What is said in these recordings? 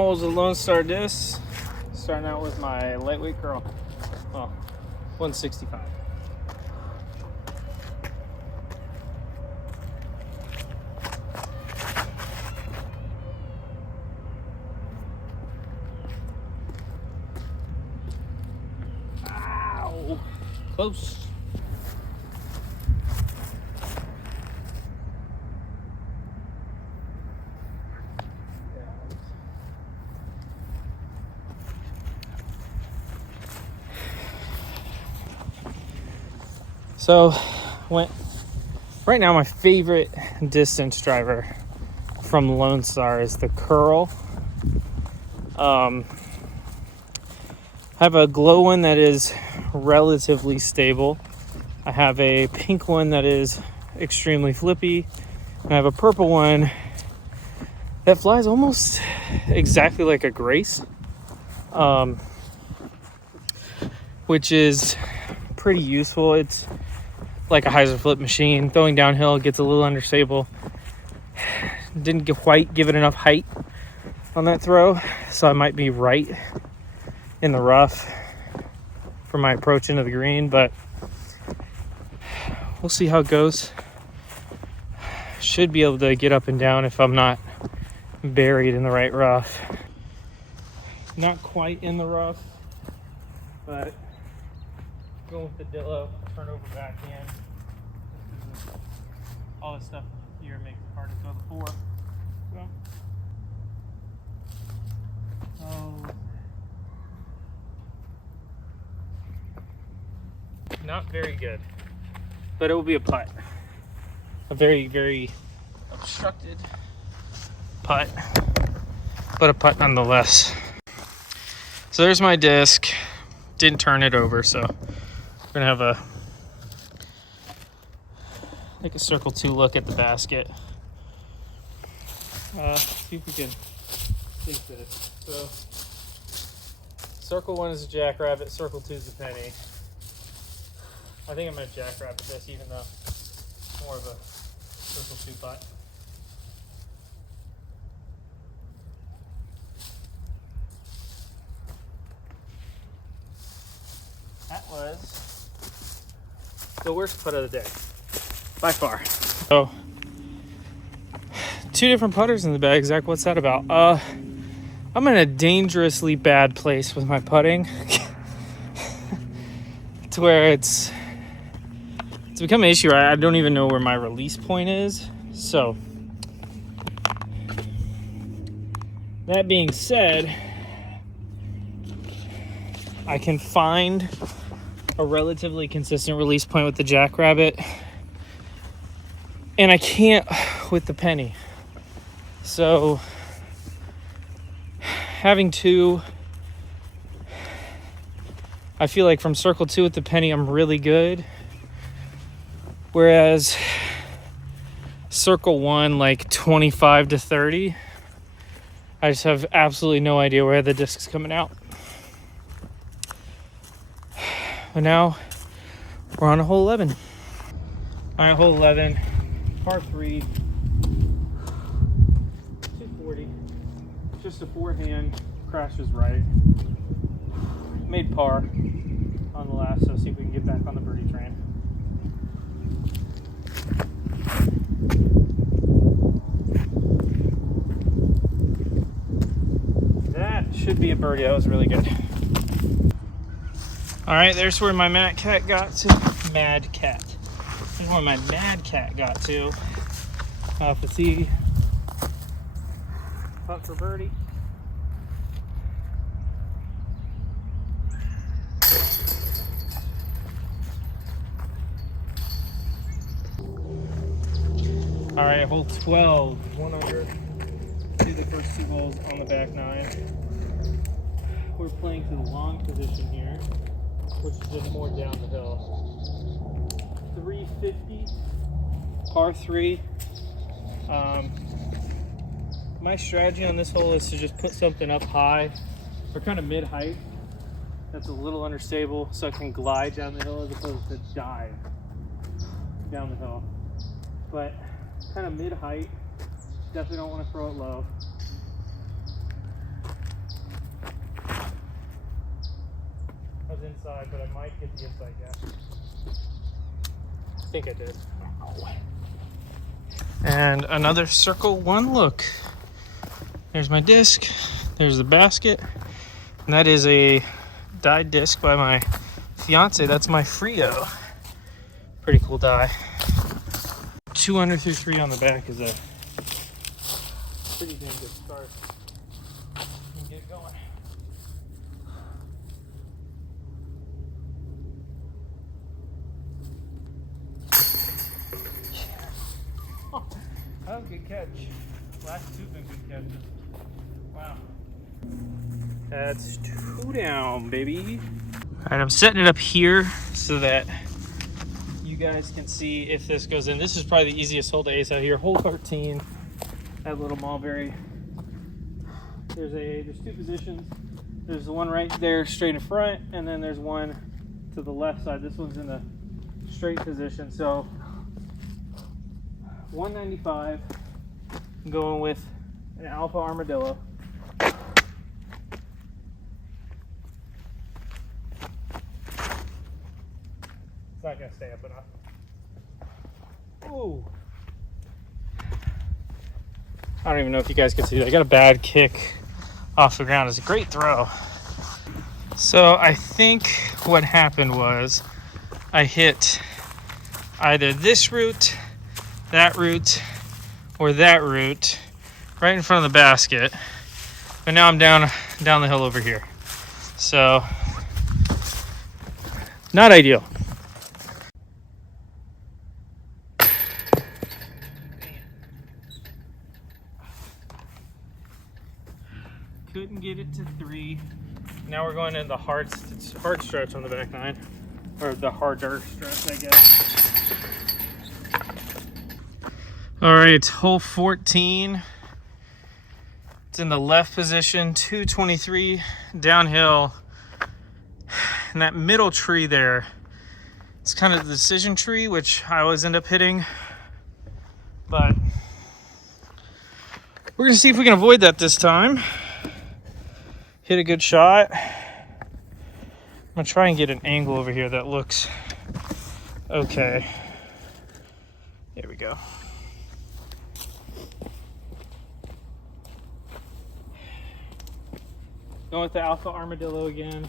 holes of Lonestar discs. Starting out with my lightweight curl. Oh, 165. Ow! Close. So, right now my favorite distance driver from Lonestar is the curl. I have a glow one that is relatively stable. I have a pink one that is extremely flippy. And I have a purple one that flies almost exactly like a Grace, which is pretty useful. It's like a hyzer flip machine. Throwing downhill gets a little understable. Didn't quite give it enough height on that throw, so I might be right in the rough for my approach into the green, but we'll see how it goes. Should be able to get up and down if I'm not buried in the right rough. Not quite in the rough, but going with the Dillo, turn over back in. All this stuff here makes it hard to throw the 4. So. Oh. Not very good, but it will be a putt. A very, very obstructed putt, but a putt nonetheless. So there's my disc. Didn't turn it over, so we're gonna have a circle 2 look at the basket. See if we can think this. So circle 1 is a jackrabbit, circle 2 is a penny. I think I'm gonna jackrabbit this, even though it's more of a circle 2 putt. That was the worst putt of the day, by far. So, 2 different putters in the bag. Zach, what's that about? I'm in a dangerously bad place with my putting, to where it's become an issue. I don't even know where my release point is. So, that being said, I can find a relatively consistent release point with the jackrabbit, and I can't with the penny. So having 2, I feel like from circle 2 with the penny I'm really good, whereas circle 1 like 25 to 30, I just have absolutely no idea where the disc is coming out. But now we're on a hole 11. All right, hole 11, par 3, 240. Just a forehand, crashes right. Made par on the last, so see if we can get back on the birdie train. That should be a birdie. That was really good. All right, there's where my Madcat got to. Madcat. There's where my Madcat got to. Off the tee. Putt for birdie. All right, hole 12, 1 under. Do the first 2 holes on the back 9. We're playing to the long position here, which is just more down the hill. 350, par 3. My strategy on this hole is to just put something up high, or kind of mid-height, that's a little unstable, so I can glide down the hill as opposed to dive down the hill. But kind of mid-height, definitely don't want to throw it low. was inside, but I might get the inside gap. I think I did. And another circle one look. There's my disc. There's the basket. And that is a dyed disc by my fiance. That's my Frio. Pretty cool die. 200 through 3 on the back is a pretty damn good start. You can get going. Oh, that was a good catch. Last two been good catches. Wow. That's 2 down, baby. All right, I'm setting it up here so that you guys can see if this goes in. This is probably the easiest hole to ace out here. Hole 13 at Little Mulberry. There's 2 positions. There's the one right there straight in front, and then there's one to the left side. This one's in the straight position. So 195. I'm going with an Alpha Armadillo. It's not gonna stay up enough. Ooh. I don't even know if you guys can see that. I got a bad kick off the ground. It's a great throw. So I think what happened was I hit either this root, that root, or that root right in front of the basket. But now I'm down the hill over here. So not ideal. Couldn't get it to 3. Now we're going in the hard stretch on the back 9, or the harder stretch, I guess. All right, hole 14. It's in the left position, 223 downhill. And that middle tree there, it's kind of the decision tree, which I always end up hitting. But we're gonna see if we can avoid that this time. Hit a good shot. I'm gonna try and get an angle over here that looks okay. There we go. Going with the Alpha Armadillo again.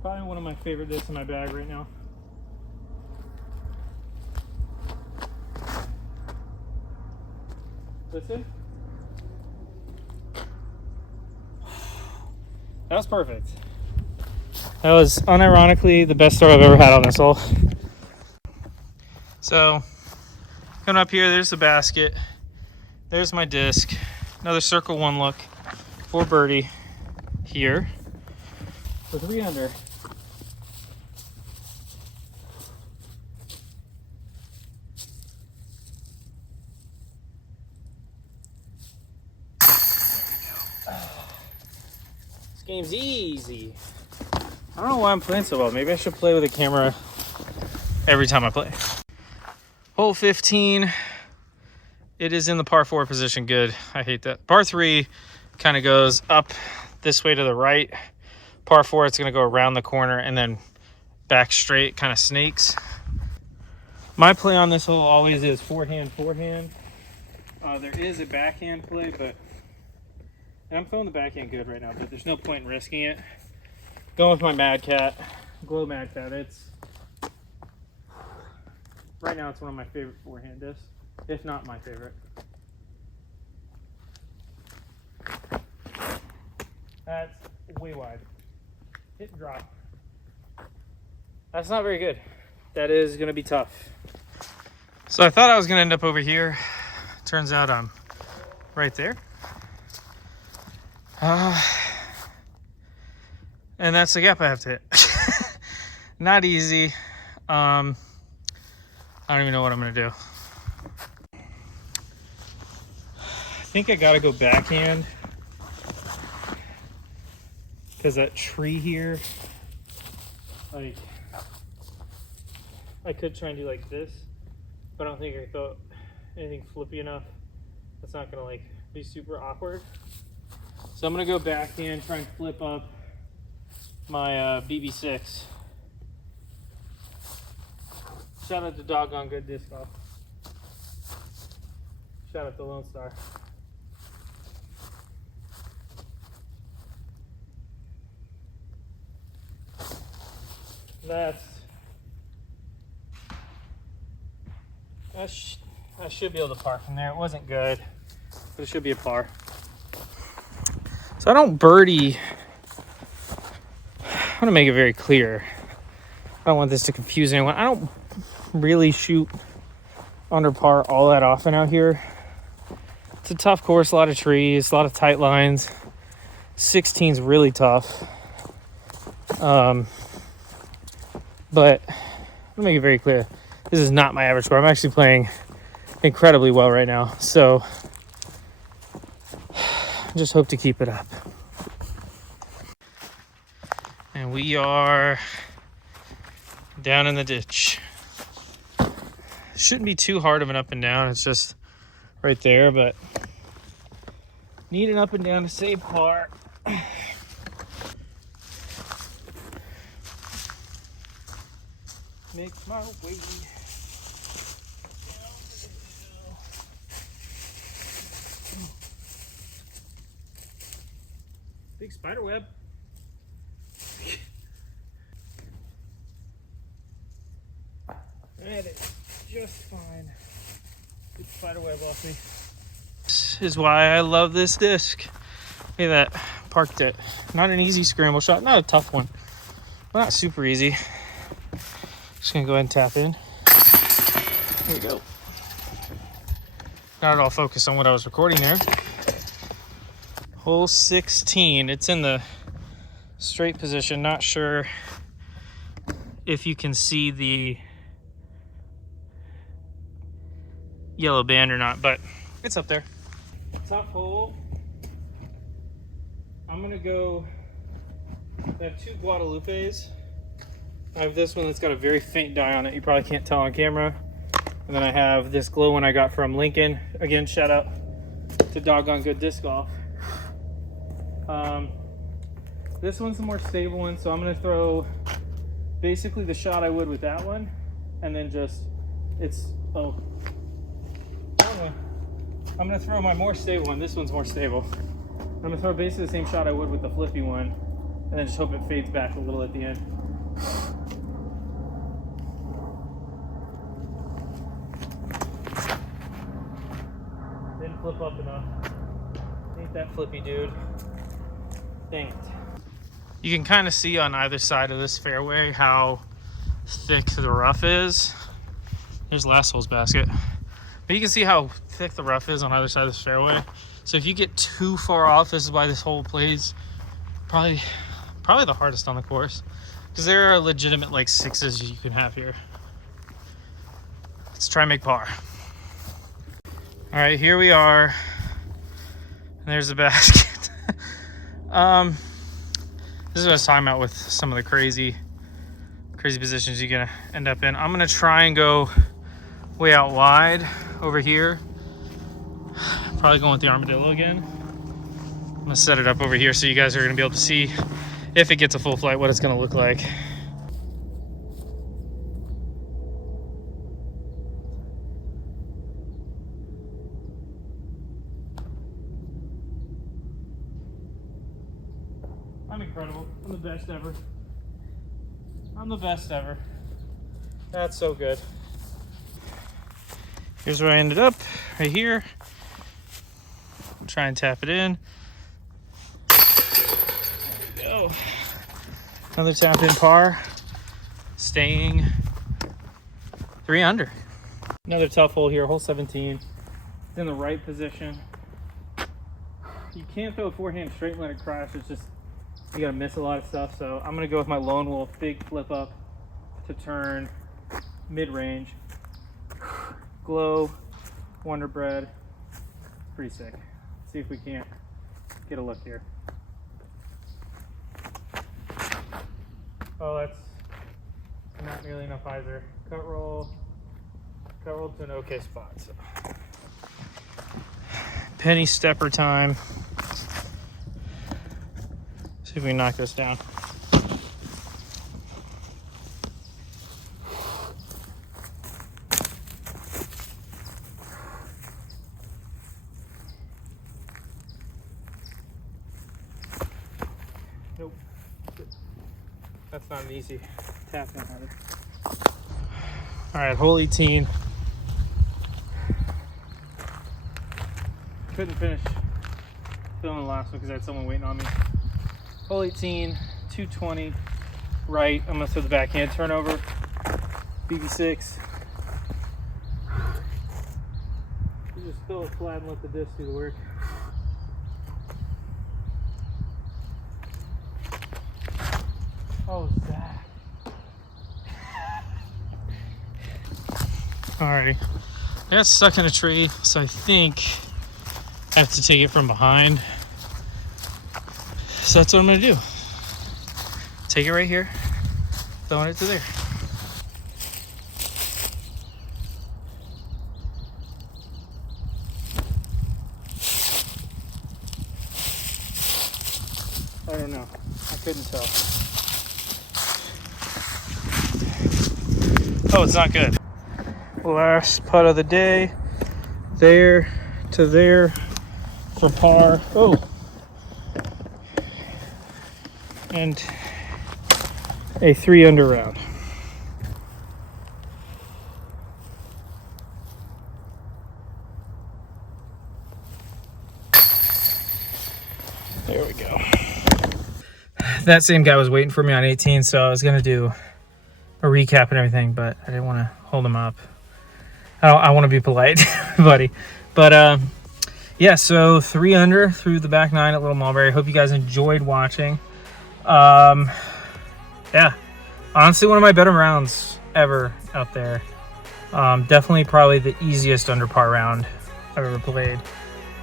Probably one of my favorite discs in my bag right now. Listen. That was perfect. That was unironically the best throw I've ever had on this hole. So, coming up here, there's the basket. There's my disc. Another circle one look for birdie here. For 3 under. This game's easy. I don't know why I'm playing so well. Maybe I should play with a camera every time I play. Hole 15. It is in the par 4 position. Good. I hate that. Par 3 kind of goes up this way to the right. Par 4, it's going to go around the corner and then back straight, kind of snakes. My play on this hole always is forehand. There is a backhand play, but and I'm throwing the backhand good right now, but there's no point in risking it. Going with my Madcat, Glow Madcat. It's right now it's one of my favorite forehand discs, if not my favorite. That's way wide. Hit and drop. That's not very good. That is going to be tough. So I thought I was going to end up over here. Turns out I'm right there. And that's the gap I have to hit. Not easy. I don't even know what I'm going to do. I think I got to go backhand. Because that tree here, like, I could try and do like this, but I don't think I could throw anything flippy enough. That's not gonna like be super awkward. So I'm gonna go backhand, try and flip up my BB6. Shout out to Doggone Good Disc Golf. Shout out to Lonestar. I should be able to par from there. It wasn't good, but it should be a par. So I don't birdie. I want to make it very clear. I don't want this to confuse anyone. I don't really shoot under par all that often out here. It's a tough course, a lot of trees, a lot of tight lines. 16's really tough. But I'm gonna make it very clear. This is not my average score. I'm actually playing incredibly well right now. So I just hope to keep it up. And we are down in the ditch. Shouldn't be too hard of an up and down. It's just right there, but need an up and down to save par. Make my way down to the hill. Big spider web. That is just fine. Big spider web off me. This is why I love this disc. Look at that. Parked it. Not an easy scramble shot. Not a tough one. But not super easy. Just gonna go ahead and tap in. There we go. Not at all focused on what I was recording there. Hole 16. It's in the straight position. Not sure if you can see the yellow band or not, but it's up there. Top hole. I'm gonna go. I have two Guadalupes. I have this one that's got a very faint dye on it. You probably can't tell on camera. And then I have this glow one I got from Lincoln. Again, shout out to Doggone Good Disc Golf. This one's the more stable one, so I'm gonna throw basically the shot I would with that one, and then just I'm gonna throw my more stable one. This one's more stable. I'm gonna throw basically the same shot I would with the flippy one, and then just hope it fades back a little at the end. Didn't flip up enough. Ain't that flippy, dude. Dang it. You can kind of see on either side of this fairway how thick the rough is. Here's last hole's basket. But you can see how thick the rough is on either side of this fairway. So if you get too far off, this is why this hole plays probably the hardest on the course. Because there are legitimate like sixes you can have here. Let's try and make par. All right, here we are. And there's the basket. This is what I was talking about with some of the crazy positions you're gonna end up in. I'm gonna try and go way out wide over here. Probably going with the Armadillo again. I'm gonna set it up over here so you guys are gonna be able to see, if it gets a full flight, what it's gonna look like. I'm incredible. I'm the best ever. I'm the best ever. That's so good. Here's where I ended up, right here. I'll try and tap it in. There we go. Another tap in par. Staying 3 under. Another tough hole here, hole 17. It's in the right position. You can't throw a forehand straight and let it crash. It's just, you gotta miss a lot of stuff. So I'm gonna go with my Lone Wolf, big flip up to turn, mid-range. Glow, Wonder Bread, pretty sick. Let's see if we can't get a look here. Oh, that's not nearly enough either. Cut roll to an okay spot. So. Penny stepper time. See if we can knock this down. Nope. That's not an easy tap in either. All right, hole 18. Couldn't finish filming the last one because I had someone waiting on me. Hole 18, 220, right. I'm gonna throw the backhand turnover, BB6. You just fill it flat and let the disc do the work. Oh, Zach. Alrighty. I got stuck in a tree, so I think I have to take it from behind. So that's what I'm gonna do. Take it right here, throwing it to there. I don't know. I couldn't tell. Oh, it's not good. Last putt of the day. There to there for par. Oh. And a 3 under round. There we go. That same guy was waiting for me on 18, so I was gonna do a recap and everything, but I didn't want to hold him up. I want to be polite, buddy. But yeah, so 3 under through the back 9 at Little Mulberry. Hope you guys enjoyed watching. Yeah, honestly, one of my better rounds ever out there. Definitely probably the easiest under par round I've ever played.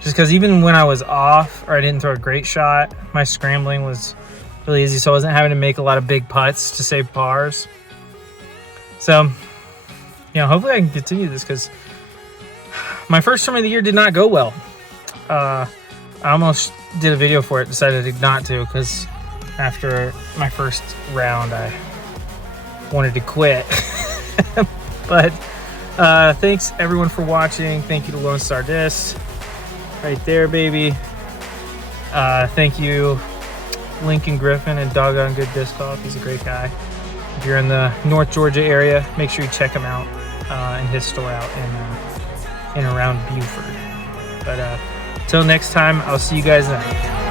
Just because even when I was off or I didn't throw a great shot, my scrambling was really easy, so I wasn't having to make a lot of big putts to save pars. So, you know, hopefully I can continue this because my first tournament of the year did not go well. I almost did a video for it, decided not to because after my first round I wanted to quit. But thanks everyone for watching. Thank you to Lonestar DISCS. Right there, baby. Thank you Lincoln Griffin and Doggone Good Disc Golf. He's a great guy. If you're in the North Georgia area, make sure you check him out in his store out in around Buford. But till next time, I'll see you guys then.